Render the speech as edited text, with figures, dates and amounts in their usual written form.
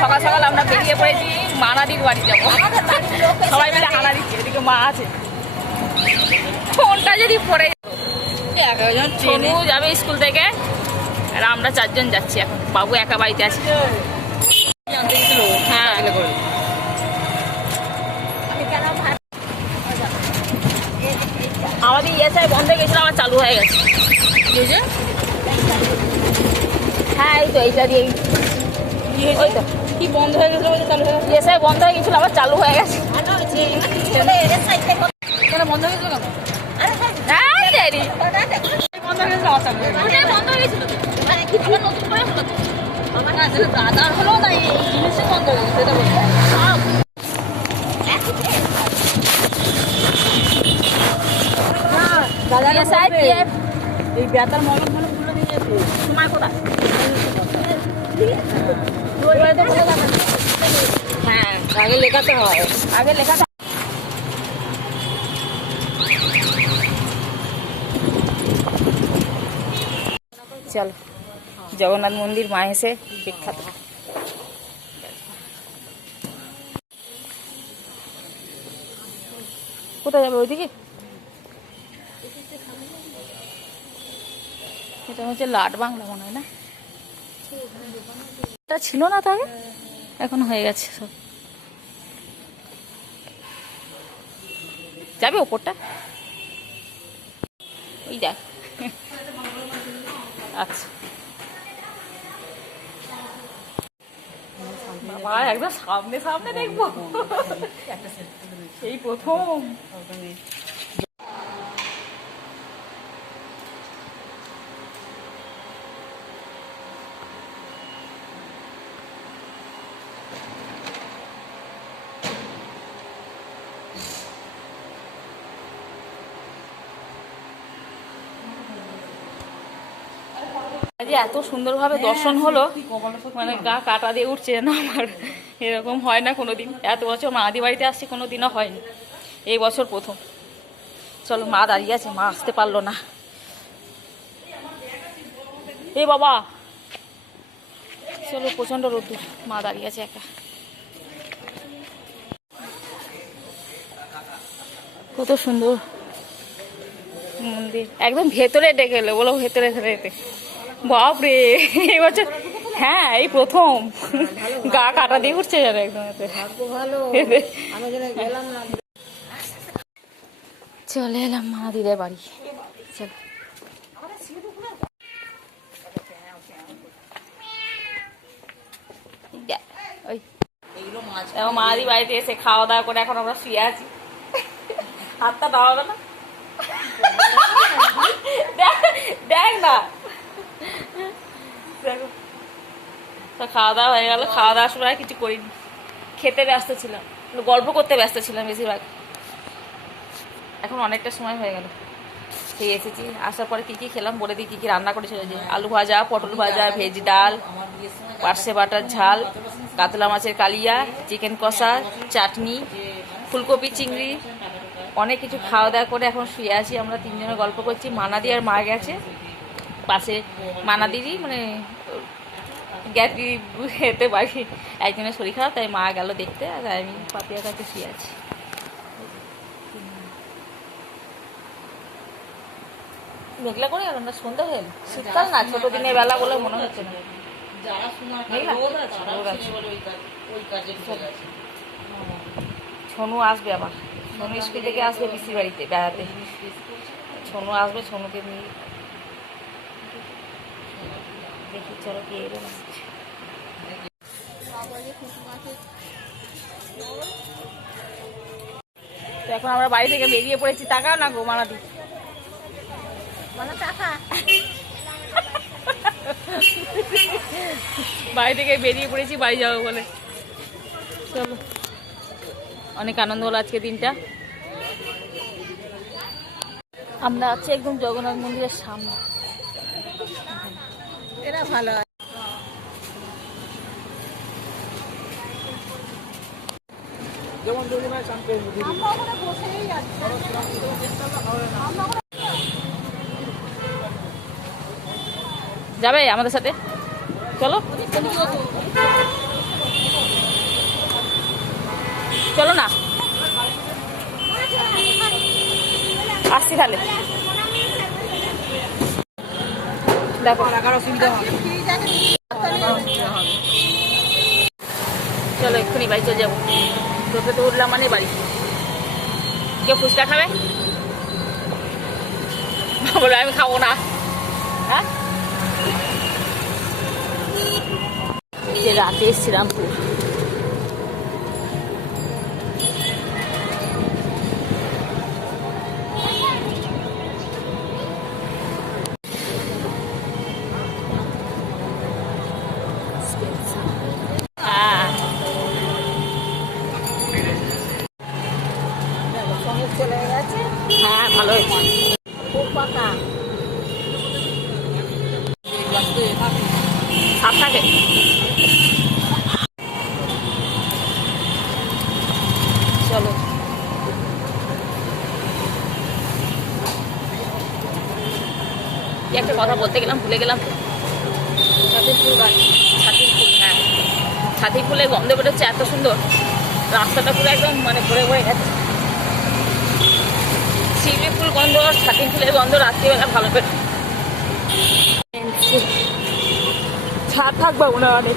সকাল সকাল আমরা বেরিয়ে পড়েছি মানাদির বাড়ি যাবো। সবাই মিলে হানা দিচ্ছে, এদিকে মা আছে। ফোনটা যদি পড়ে সোনু যাবে স্কুল থেকে, আর আমরা 4 জন যাচ্ছি। এখন বাবু একা বাড়িতে আছে। হ্যাঁ আমাদের ইয়েসাই বন্ধ হয়ে গেছিল, আবার চালু হয়ে গেছে। হ্যাঁ এই তো এইটা দিয়ে কি বন্ধ হয়ে গেছিল, চালু হয়ে গেছে। ইয়েসাই বন্ধ হয়ে গেছিল, আবার চালু হয়ে গেছে। বন্ধ হয়ে গেছিল দাদার হলো না, এই জিনিসে বন্ধ হয়ে গেছে। এই বেতার মলম মলম তুলে নিয়ে যেত সময় কোথায়? হ্যাঁ আগে লেখাতে হয়, আগে লেখাতে। চলো জগন্নাথ মন্দির মাহেশে বিখ্যাত। কোথায় যাবে ওইদিকে? এটা হচ্ছে লাট বাংলা মনে হয় না, এটা ছিল না তো আগে, এখন হয়ে গেছে সব। যাবে ওপরটা? ওই দেখ। আচ্ছা বাবা একদম সামনে সামনে দেখবো, এই প্রথম। এত সুন্দরভাবে দর্শন হলো, মানে গা কাটা দিয়ে উঠছে না আমার। এরকম হয় না কোনোদিন, এত বছর মাদি বাড়িতে আসছে কোনোদিনও হয়নি, এই বছর প্রথম। চলো মা দাঁড়িয়ে আছে, মা আসতে পারলো না। এ বাবা চলো, প্রচন্ড রোদ্দুর, মা দাঁড়িয়ে আছে একা। কত সুন্দর মন্দির, একদম ভেতরে ডেকে এলো, বলো ভেতরে যেতে। বাপরে এবছর, হ্যাঁ এই প্রথম, গা কাটা দিয়ে উঠছে যারা একদম। চলে এলাম মাদিদের বাড়ি। চলো ওই মাদি বাড়িতে এসে খাওয়া দাওয়া করে এখন আমরা শুয়ে আছি। হাতটা দাঁড়াবে না, দেখ না। তো খাওয়া দাওয়া হয়ে গেল, খাওয়া দাওয়ার সময় কিছু করিনি, খেতে ব্যস্ত ছিলাম, গল্প করতে ব্যস্ত ছিলাম বেশিরভাগ। এখন অনেকটা সময় হয়ে গেল, খেয়ে এসেছি। আসার পরে কী কী খেলাম বলে দিই, কী কী রান্না করেছিল। যে আলু ভাজা, পটল ভাজা, ভেজ ডাল, পার্শে বাটার ঝাল, কাতলা মাছের কালিয়া, চিকেন কষা, চাটনি, ফুলকপি চিংড়ি, অনেক কিছু খাওয়া দাওয়া করে এখন শুয়ে আছি। আমরা 3 জনে গল্প করছি। মানাদি আর মা গেছে পাশে, মানাদিরই মানে গ্যাতি খেতে পারি, একজনের শরীর খারাপ, তাই মা গেল দেখতে, আর আমি পাপিয়ার কাছে শুয়ে আছি। মেঘলা করে গেল না, সন্ধ্যা হয়ে গেল। শীতকাল না, ছোট দিনের বেলা বলে মনে হচ্ছে না। ছনু আসবে আবার, ছনু স্কুল থেকে আসবে পিসির বাড়িতে বেড়াতে। ছনু আসবে, ছনুকে নিয়ে দেখি। চলো কে এলো না। তো এখন আমরা বাড়ি থেকে বেরিয়ে পড়েছি। টাকা না গো মানাদি, বাড়ি থেকে বেরিয়ে পড়েছি বাড়ি যাবো বলে। চলো, অনেক আনন্দ হলো আজকে দিনটা। আমরা আছি একদম জগন্নাথ মন্দিরের সামনে। এরা ভালো যাবে আমাদের সাথে, চলো। তাহলে দেখো চলো এক্ষুনি বাড়ি চলে যাবো। টোটো তো উঠলাম মানে বাড়ি। কেউ ফুচকা খাবে? বলো আমি খাবো না। হ্যাঁ যে রাতে শ্রীরামপুর চলে গেছে, হ্যাঁ ভালো হয়েছে। খুব পাকা। সাপ থাকে চলো কি একটা কথা বলতে গেলাম ভুলে গেলাম তো। ছাতির ফুল গাছ, ছাতির ফুল, হ্যাঁ ছাতির ফুলের গন্ধ বেরোচ্ছে এত সুন্দর, রাস্তাটা পুরো একদম মানে ভরে ভরে গেছে। শিউলি ফুল গন্ধ আর ছাতির ফুলের গন্ধ রাত্রিবেলা ভালো বেরো। ছাদ থাকবো মনে অনেক।